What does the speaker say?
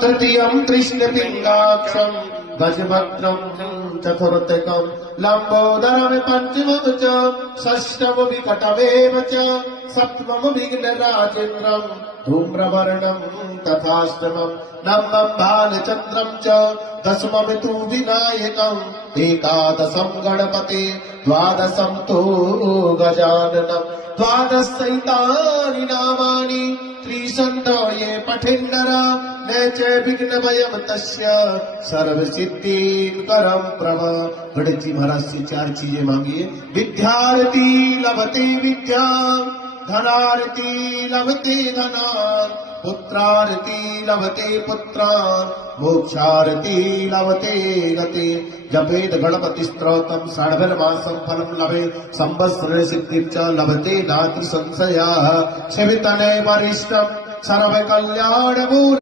तृतीयं कृष्णपिङ्गाक्षं गजभद्रं चतुर्थकं लम्बोदरं पञ्चमं च षष्ठं विकटमेव च सप्तमं विघ्नराजेन्द्रं धूम्रवर्णं तथाष्टमं नवमं भालचन्द्रं च दशमं तु विनायकम् एकादशं गणपते द्वादशं तु गजाननं द्वादशैतानि नामानि त्रिशन्तो ये पठेन्नर न च विघ्नभयं तस्य सर्वसिद्धिं करं प्रभ। गणेश जी महाराज से 4 चीजें मांगिए। विद्यार्थी लभते विद्या, धनार्थी लभते धनान्, पुत्रार्थी लभते पुत्रान्, मोक्षार्थी लभते गते। जपेत गणपति स्तोत्रम षड्भिर्मासं फलं लभे संवत्सरे सिद्धिर्च लभते नाति संशयः। क्षिवितने वरिष्ठं सर्वकल्याणमूर्तिम्।